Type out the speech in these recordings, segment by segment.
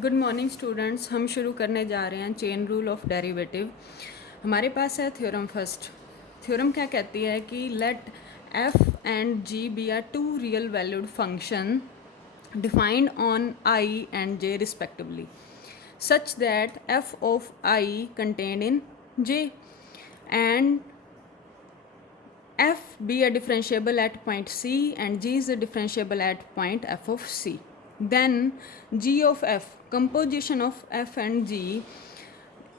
Good morning students. हम शुरू करने जा रहे हैं चेन रूल ऑफ डेरिवेटिव। हमारे पास है थ्योरम फर्स्ट। थ्योरम क्या कहती है कि let F and G be are two real valued function defined on I and J respectively such that f of I contained in J and f be a differentiable at point C and G is a differentiable at point f of C. Then G of f, composition of f and G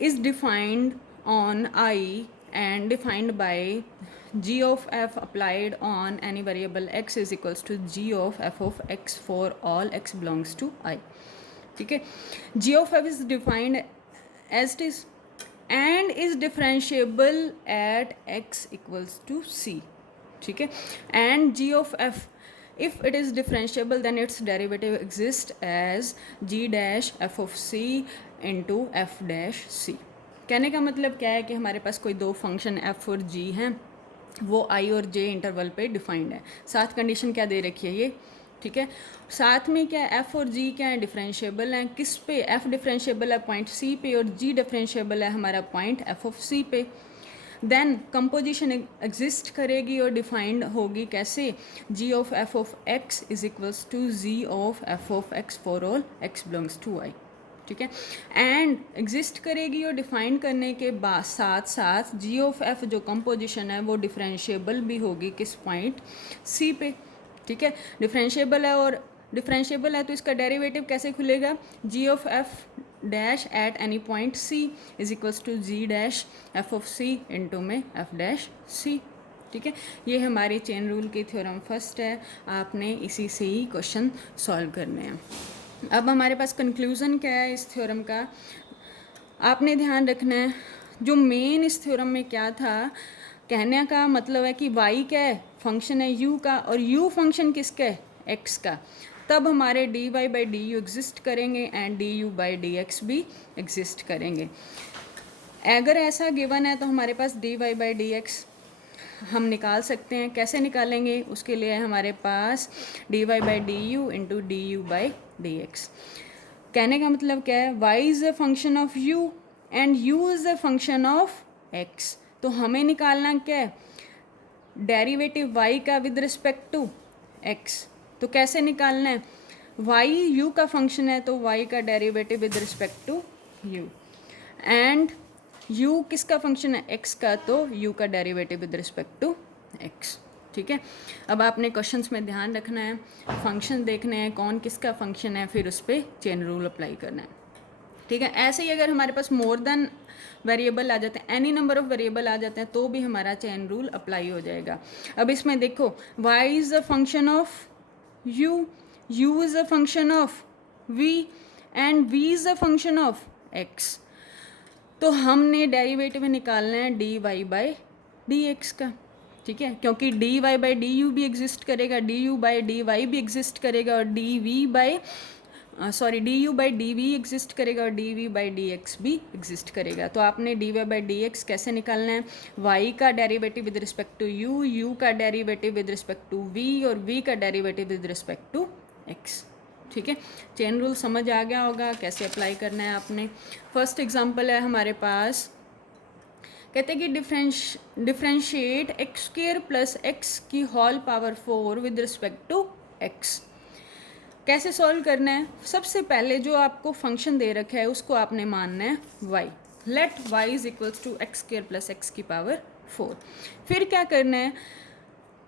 is defined on I and defined by g of f applied on any variable x is equals to g of f of x for all x belongs to I. ठीक है, g of f is defined as it is and is differentiable at x equals to c. ठीक है, and g of f if it is differentiable then its derivative exists as g dash f of c into f dash c. कहने का मतलब क्या है कि हमारे पास कोई दो फंक्शन f और g हैं, वो i और j इंटरवल पे डिफाइंड है। साथ कंडीशन क्या दे रखी है ये, ठीक है। साथ में क्या f और g क्या है, डिफरेंशिएबल हैं। किस पे, f डिफरेंशिएबल है पॉइंट c पे और g डिफरेंशिएबल है हमारा पॉइंट f ऑफ c पे। देन कंपोजिशन एग्जिस्ट करेगी और डिफाइंड होगी कैसे, g of f of x is equals to g of f of x for all x belongs to I। ठीक है, एंड एग्जिस्ट करेगी और डिफाइन करने के बाद साथ साथ g ऑफ f जो कंपोजिशन है वो डिफरेंशिएबल भी होगी किस पॉइंट c पे। ठीक है, डिफरेंशिएबल है और डिफरेंशिएबल है तो इसका डेरिवेटिव कैसे खुलेगा, g of f dash at any point c is equals to g dash f of c into में f डैश c। ठीक है, ये हमारी चेन रूल की थ्योरम फर्स्ट है। आपने इसी से ही क्वेश्चन सॉल्व करने हैं। अब हमारे पास कंक्लूज़न क्या है इस थ्योरम का, आपने ध्यान रखना है। जो मेन इस थ्योरम में क्या था, कहने का मतलब है कि y क्या है, फंक्शन है u का, और u फंक्शन किसका है, x का। तब हमारे dy by d u exist करेंगे and d u by d x भी एग्जिस्ट करेंगे। अगर ऐसा गिवन है तो हमारे पास dy बाई डी एक्स हम निकाल सकते हैं। कैसे निकालेंगे, उसके लिए हमारे पास dy by d u into d u by d x. कहने का मतलब क्या है, y is a function of u and u is a function of x। तो हमें निकालना क्या है, डेरिवेटिव y का विद रिस्पेक्ट टू x। तो कैसे निकालना है, y u का फंक्शन है तो y का derivative with respect to u, and u किसका फंक्शन है, x का, तो u का derivative with respect to x। ठीक है, अब आपने क्वेश्चंस में ध्यान रखना है, फंक्शन देखने हैं कौन किसका फंक्शन है, फिर उस पर चेन रूल अप्लाई करना है। ठीक है, ऐसे ही अगर हमारे पास मोर देन वेरिएबल आ जाते हैं, एनी नंबर ऑफ वेरिएबल आ जाते हैं, तो भी हमारा चेन रूल अप्लाई हो जाएगा। अब इसमें देखो, y is a function of u, u is a function of v and v is a function of x। तो हमने डेरिवेटिव निकालना है dy बाई डी एक्स का। ठीक है, क्योंकि dy बाई डी यू भी एग्जिस्ट करेगा, du बाई डी वाई भी एग्जिस्ट करेगा और d u by d v exist करेगा और d v by d x भी एग्जिस्ट करेगा। तो आपने d y by d x कैसे निकालना है, y का derivative with respect to u का derivative with respect to v और v का derivative with respect to x। ठीक है, चेन रूल समझ आ गया होगा कैसे अप्लाई करना है आपने। फर्स्ट एग्जांपल है हमारे पास, कहते हैं कि differentiate x square plus x की whole power 4 with respect to x. कैसे सॉल्व करना है, सबसे पहले जो आपको फंक्शन दे रखा है उसको आपने मानना है y। Let y is equals to x square plus x की पावर 4। फिर क्या करना है,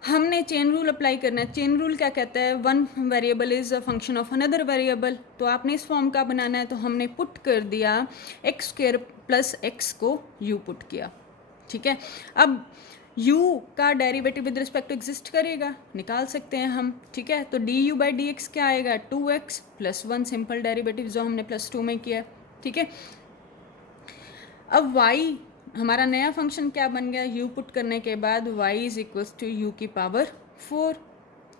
हमने चेन रूल अप्लाई करना है। चेन रूल क्या कहता है, one variable is a function of another variable. तो आपने इस फॉर्म का बनाना है, तो हमने पुट कर दिया एक्स स्क्र प्लस एक्स को u पुट किया। ठीक है, अब u का derivative with respect to exist करेगा, निकाल सकते हैं हम। ठीक है, तो d u by d x क्या आएगा, 2x प्लस 1 सिंपल डेरिवेटिव जो हमने +2 में किया। ठीक है, अब y हमारा नया फंक्शन क्या बन गया, u पुट करने के बाद y is equals to u की पावर 4।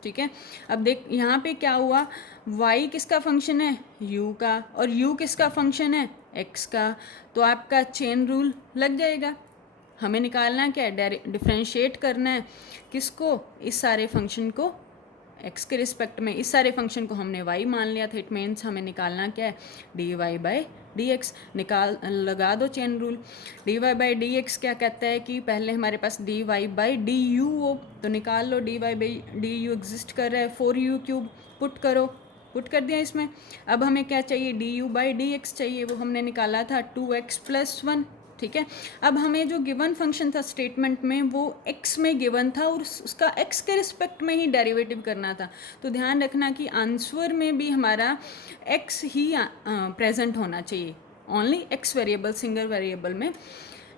ठीक है, अब देख यहाँ पे क्या हुआ, y किसका फंक्शन है, u का, और u किसका फंक्शन है, x का। तो आपका चेन रूल लग जाएगा। हमें निकालना क्या है, डिफ्रेंशिएट करना है किसको, इस सारे फंक्शन को एक्स के रिस्पेक्ट में इस सारे फंक्शन को हमने वाई मान लिया था, इट मीन्स हमें निकालना क्या है, d y by d x. लगा दो chain rule. D y by d x क्या कहता है कि पहले हमारे पास d y by d u हो, तो निकाल लो d y by d u exist कर रहा है, 4u क्यूब पुट करो, पुट कर दिया इसमें। अब हमें क्या चाहिए, D u by d x चाहिए, वो हमने निकाला था 2x प्लस 1, ठीक है। अब हमें जो गिवन फंक्शन था स्टेटमेंट में वो x में गिवन था और उसका x के रिस्पेक्ट में ही डेरिवेटिव करना था। तो ध्यान रखना कि आंसर में भी हमारा x ही प्रेजेंट होना चाहिए, only x variable, single variable में,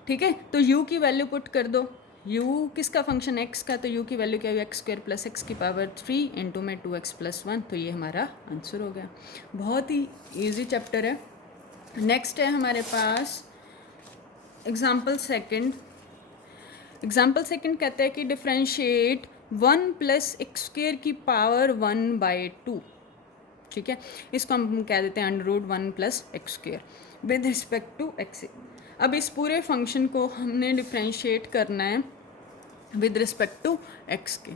ठीक है। तो u की वैल्यू पुट कर दो, u किसका फंक्शन x का, तो u की वैल्यू क्या हुई, एक्स स्क्वायर प्लस एक्स की पावर 3 इंटू में 2x प्लस 1, तो ये हमारा आंसर हो गया। बहुत ही ईजी चैप्टर है। नेक्स्ट है हमारे पास एग्जाम्पल सेकंड। एग्जाम्पल सेकंड कहता है कि डिफ्रेंशिएट 1 प्लस एक्स स्क्वायर की पावर 1/2, ठीक है। इसको हम कह देते हैं under root 1 plus x square with respect to x. अब इस पूरे फंक्शन को हमने डिफ्रेंशिएट करना है विद रिस्पेक्ट टू एक्स के।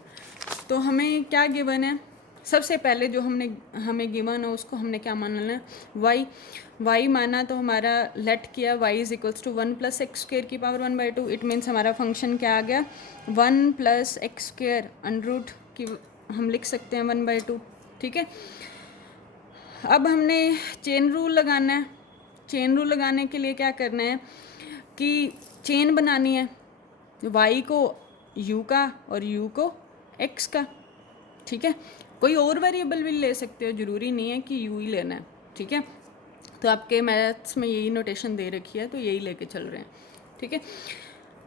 तो हमें क्या गिवन है, सबसे पहले जो हमें गिवन है उसको हमने क्या मानना है, y माना, तो हमारा लेट किया y is equals to 1 plus x square की पावर 1/2। इट मीन्स हमारा फंक्शन क्या आ गया, 1 plus x square under root की हम लिख सकते हैं 1/2, ठीक है। अब हमने चेन रूल लगाना है। चेन रूल लगाने के लिए क्या करना है कि चेन बनानी है, y को u का और u को x का, ठीक है। कोई और वेरिएबल भी ले सकते हो, ज़रूरी नहीं है कि u ही लेना है, ठीक है। तो आपके मैथ्स में यही नोटेशन दे रखी है, तो यही लेके चल रहे हैं, ठीक है।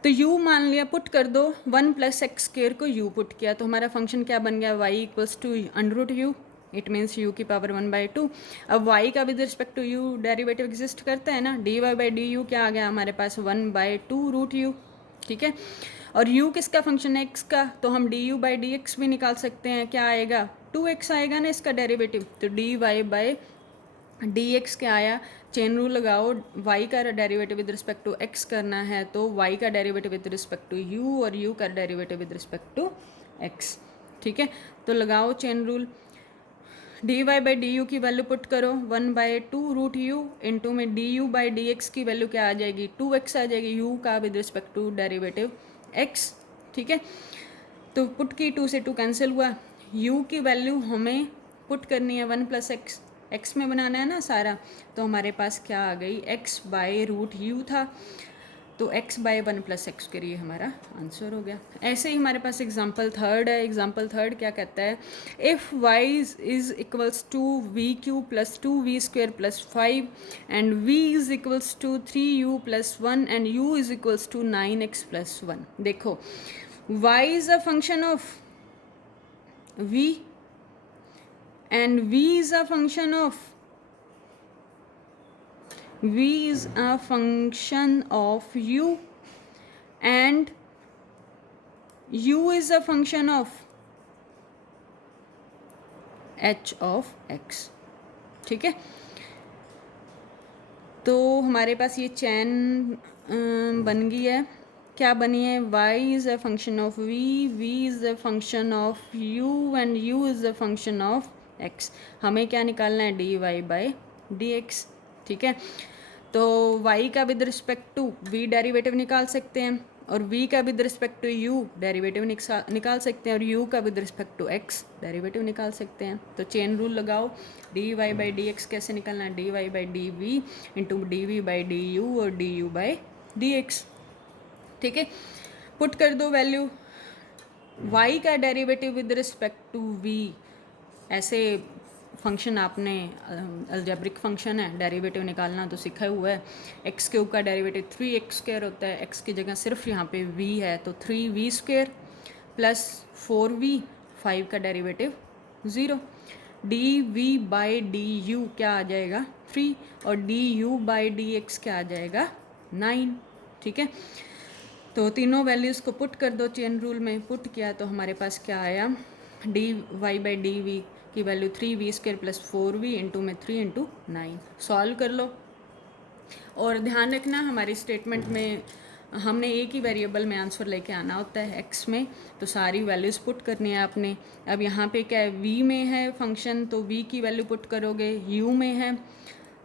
तो u मान लिया, पुट कर दो, 1 प्लस एक्स स्क्वायर को u पुट किया, तो हमारा फंक्शन क्या बन गया, y equals to under root u, it means u की पावर 1/2। अब y का with respect to u derivative exist करता है ना, dy बाई डी यू क्या आ गया हमारे पास, 1/2 रूट u, ठीक है। और u किसका फंक्शन है, x का, तो हम du बाई डी एक्स भी निकाल सकते हैं, क्या आएगा, 2x आएगा ना इसका डेरिवेटिव। तो dy बाई डी एक्स क्या आया, चेन रूल लगाओ, y का derivative with respect to x करना है तो y का derivative with respect to u और u का derivative with respect to x, ठीक है। तो लगाओ chain rule, d y by d u की वैल्यू पुट करो, 1/2 रूट यू इंटू में d u by d x की वैल्यू क्या आ जाएगी, 2x आ जाएगी, u का with respect to derivative x, ठीक है। तो पुट की 2 से 2 कैंसिल हुआ, u की वैल्यू हमें पुट करनी है 1 प्लस एक्स, एक्स में बनाना है ना सारा, तो हमारे पास क्या आ गई, x बाई रूट यू था, तो x बाई 1 प्लस एक्स के लिए हमारा आंसर हो गया। ऐसे ही हमारे पास एग्जाम्पल थर्ड है। एग्जाम्पल थर्ड क्या कहता है, if y is equals to v cube plus 2v square plus 5 and v is equals to 3u plus 1 and u is equals to 9x plus 1। देखो y is a function of v and v is a function of u and u is a function of h of x, ठीक है। तो हमारे पास ये चैन बन गई है, क्या बनी है, y is a function of v, v is a function of u and u is a function of x। हमें क्या निकालना है, d y by d x, ठीक है। तो y का with respect to v derivative निकाल सकते हैं और v का with respect to u derivative निकाल सकते हैं और u का with respect to x derivative निकाल सकते हैं। तो चेन रूल लगाओ, D y by d x कैसे निकालना है, d y by d v into d v by d u और d u by d x, ठीक है। पुट कर दो वैल्यू, y का derivative with respect to v, ऐसे फंक्शन आपने अलजेब्रिक फंक्शन है, डेरिवेटिव निकालना तो सीखा हुआ है। एक्स क्यूब का डेरिवेटिव 3x स्क्वायर होता है, x की जगह सिर्फ यहाँ पे v है तो 3v स्क्वायर प्लस 4v, 5 का derivative 0, d v by d u क्या आ जाएगा 3 और d u by d x क्या आ जाएगा 9, ठीक है। तो तीनों वैल्यूज़ को पुट कर दो, चेन रूल में पुट किया तो हमारे पास क्या आया, d y by d v की value 3v square plus 4v into में 3 इंटू 9। सॉल्व कर लो और ध्यान रखना हमारी स्टेटमेंट में हमने एक ही वेरिएबल में आंसर लेके आना होता है एक्स में, तो सारी वैल्यूज़ पुट करनी है आपने। अब यहाँ पे क्या है, वी में है फंक्शन, तो वी की वैल्यू पुट करोगे, यू में है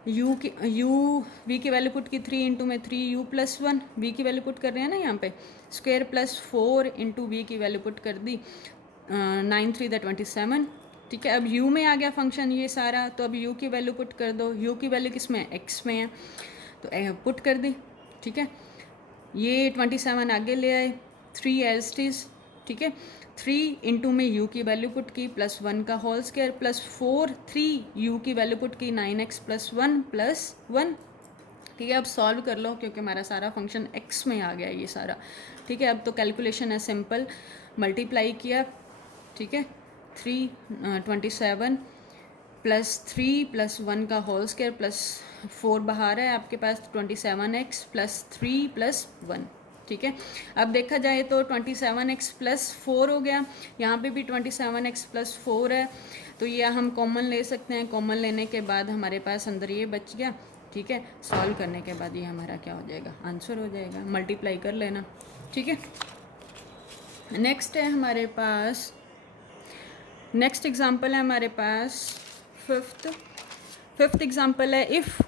वी की वैल्यू पुट की 3 इंटू में 3u+1, वी की वैल्यू पुट कर रहे हैं ना यहाँ पे, स्क्वेयर प्लस 4 इंटू वी की वैल्यू पुट कर दी 9 3 27। ठीक है, अब u में आ गया फंक्शन ये सारा, तो अब u की वैल्यू पुट कर दो, u की वैल्यू किस में, x में है, तो पुट कर दी। ठीक है, ये 27 आगे ले आए, 3 एज इट इज़। ठीक है, 3 इंटू में u की वैल्यू पुट की प्लस 1 का होल स्क्वायर प्लस 4 3 u की वैल्यू पुट की 9x प्लस 1 प्लस 1। ठीक है, अब सॉल्व कर लो क्योंकि हमारा सारा फंक्शन x में आ गया ये सारा। ठीक है, अब तो कैलकुलेशन है सिंपल, मल्टीप्लाई किया। ठीक है, 27 प्लस 3 प्लस 1 का होल स्क्वायर प्लस 4 बाहर है आपके पास, 27x प्लस 3 प्लस 1। ठीक है, अब देखा जाए तो 27x प्लस 4 हो गया, यहाँ पे भी 27x प्लस 4 है, तो ये हम कॉमन ले सकते हैं। कॉमन लेने के बाद हमारे पास अंदर ये बच गया। ठीक है, सॉल्व करने के बाद ये हमारा क्या हो जाएगा, आंसर हो जाएगा, मल्टीप्लाई कर लेना। ठीक है, नेक्स्ट है हमारे पास, नेक्स्ट एग्जांपल है हमारे पास फिफ्थ एग्जांपल है, if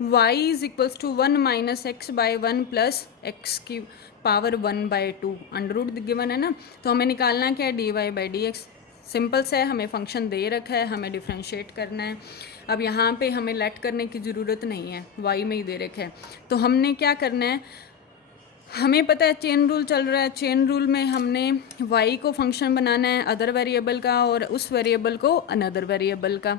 y is equals to 1 minus x by 1 plus x की पावर 1/2 अंडर रूट गिवन है ना, तो हमें निकालना क्या है, dy/dx। सिंपल से है, हमें फंक्शन दे रखा है, हमें डिफ्रेंशिएट करना है। अब यहाँ पे हमें लेट करने की ज़रूरत नहीं है, y में ही दे रखा है, तो हमने क्या करना है, हमें पता है चेन रूल चल रहा है, चेन रूल में हमने y को फंक्शन बनाना है अदर वेरिएबल का और उस वेरिएबल को अनदर वेरिएबल का।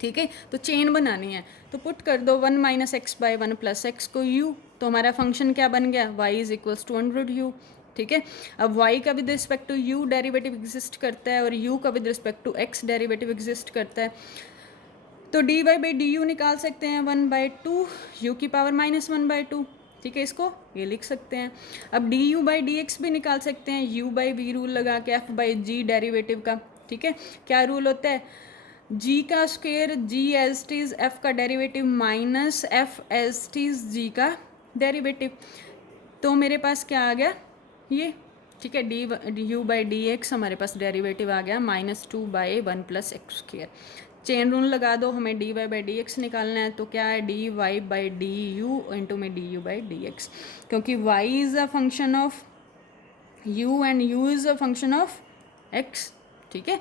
ठीक है, तो चेन बनानी है, तो पुट कर दो 1 minus x by 1 plus x को u, तो हमारा फंक्शन क्या बन गया, y is equals to √u। ठीक है, अब y का with respect to u derivative exist करता है और u का with respect to x derivative exist करता है, तो dy/du निकाल सकते हैं 1/2 u की पावर -1/2। ठीक है, इसको ये लिख सकते हैं। अब du/dx भी निकाल सकते हैं, u/v रूल लगा के f/g डेरिवेटिव का। ठीक है, क्या रूल होता है, g का square g as it is f का derivative minus f as it is g का डेरिवेटिव, तो मेरे पास क्या आ गया ये। ठीक है, du/dx हमारे पास डेरिवेटिव आ गया -2/1 plus x square. Chain rule लगा दो, हमें dy/dx निकालना है, तो क्या है dy/du इंटू में du/dx, क्योंकि y is a function of u and u is a function of x। ठीक है,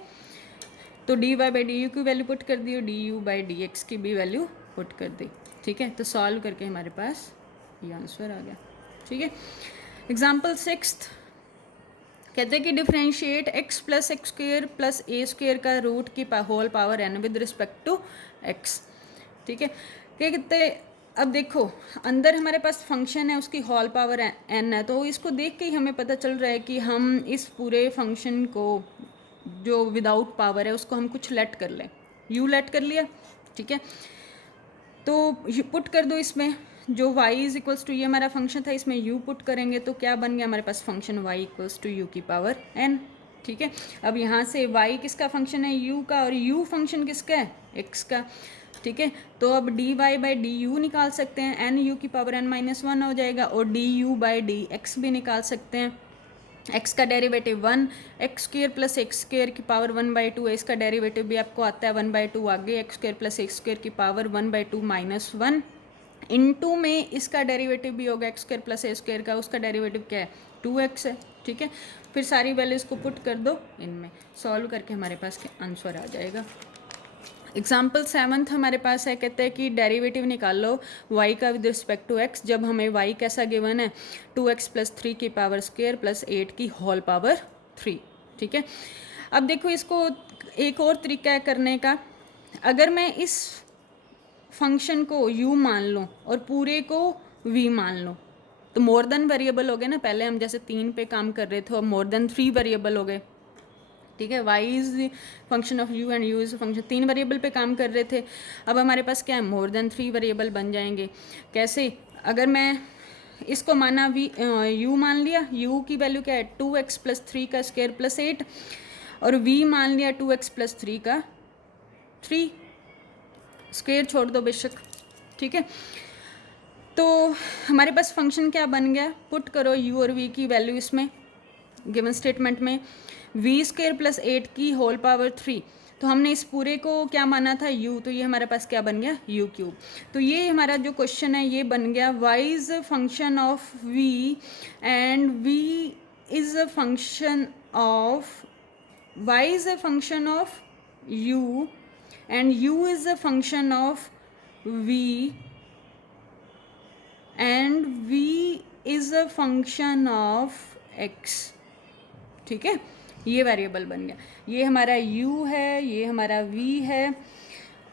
तो dy/du की वैल्यू पुट कर दी और du/dx की भी वैल्यू पुट कर दी। ठीक है, तो सॉल्व करके हमारे पास ये आंसर आ गया। ठीक है, एग्जाम्पल 6 कहते हैं कि differentiate x plus x square plus a square का रूट की whole power n with respect to x। ठीक है, क्या कहते हैं, अब देखो अंदर हमारे पास फंक्शन है, उसकी होल पावर n है, तो इसको देख के ही हमें पता चल रहा है कि हम इस पूरे फंक्शन को जो विदाउट पावर है उसको हम कुछ लेट कर लें, u लेट कर लिया। ठीक है, तो पुट कर दो इसमें, जो y इज इक्वल्स टू, ये हमारा फंक्शन था, इसमें u पुट करेंगे तो क्या बन गया हमारे पास function y equals to u की पावर n। ठीक है, अब यहाँ से y किसका फंक्शन है, u का, और u फंक्शन किसका है, x का। ठीक है, तो अब dy/du निकाल सकते हैं, n u की पावर n-1 हो जाएगा, और du/dx भी निकाल सकते हैं। x का derivative 1, x square plus x square की पावर 1/2 है, इसका डेरिवेटिव भी आपको आता है 1/2 आगे, x square plus x square की पावर 1/2 -1 इनटू में इसका डेरिवेटिव भी होगा x square plus a square का, उसका डेरिवेटिव क्या है 2x है। ठीक है, फिर सारी वैल्यूज़ को पुट कर दो इनमें, सॉल्व करके हमारे पास आंसर आ जाएगा। एग्जाम्पल 7 हमारे पास है, कहते हैं कि डेरिवेटिव निकाल लो y का विद रिस्पेक्ट टू x, जब हमें y कैसा गिवन है 2x प्लस 3 की पावर स्क्वेयर प्लस 8 की होल पावर 3। ठीक है, अब देखो इसको एक और तरीका है करने का, अगर मैं इस फंक्शन को u मान लूँ और पूरे को v मान लूँ, तो मोर देन वेरिएबल हो गए ना, पहले हम जैसे 3 पे काम कर रहे थे और मोर देन 3 वेरिएबल हो गए। ठीक है, y is function of u and u is function, 3 variable पे काम कर रहे थे, अब हमारे पास क्या है मोर देन 3 वेरिएबल बन जाएंगे। कैसे, अगर मैं इसको माना u मान लिया, u की वैल्यू क्या है 2x प्लस 3 का स्क्वायर प्लस 8, और v मान लिया 2x प्लस 3 का 3, स्क्वायर छोड़ दो बेशक। ठीक है, तो हमारे पास फंक्शन क्या बन गया, पुट करो u और v की वैल्यू इसमें गिवन स्टेटमेंट में, v² + 8 की होल पावर 3, तो हमने इस पूरे को क्या माना था u, तो ये हमारे पास क्या बन गया u³। तो ये हमारा जो क्वेश्चन है ये बन गया y is a function of v and v is a function of y is a function of u and u is a function of v and v is a function of x। ठीक है, ये variable बन गया, ये हमारा u है, ये हमारा v है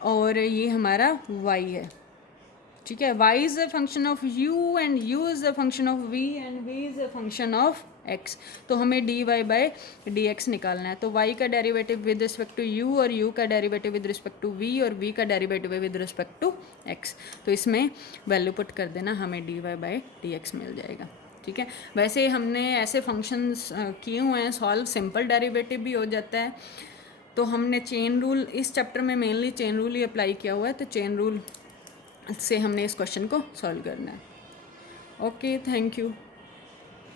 और ये हमारा y है। ठीक है, y is a function of u and u is a function of v and v is a function of x। तो हमें dy/dx निकालना है। तो y का derivative with respect to u और u का derivative with respect to v और v का derivative with respect to x। तो इसमें वैल्यू पुट कर देना, हमें dy/dx मिल जाएगा। ठीक है, वैसे हमने ऐसे फंक्शंस किए हुए हैं सॉल्व, सिंपल डेरिवेटिव भी हो जाता है। तो हमने चेन रूल इस चैप्टर में मेनली चेन रूल ही अप्लाई किया हुआ है, तो चेन रूल से हमने इस क्वेश्चन को सॉल्व करना है। Okay, thank you.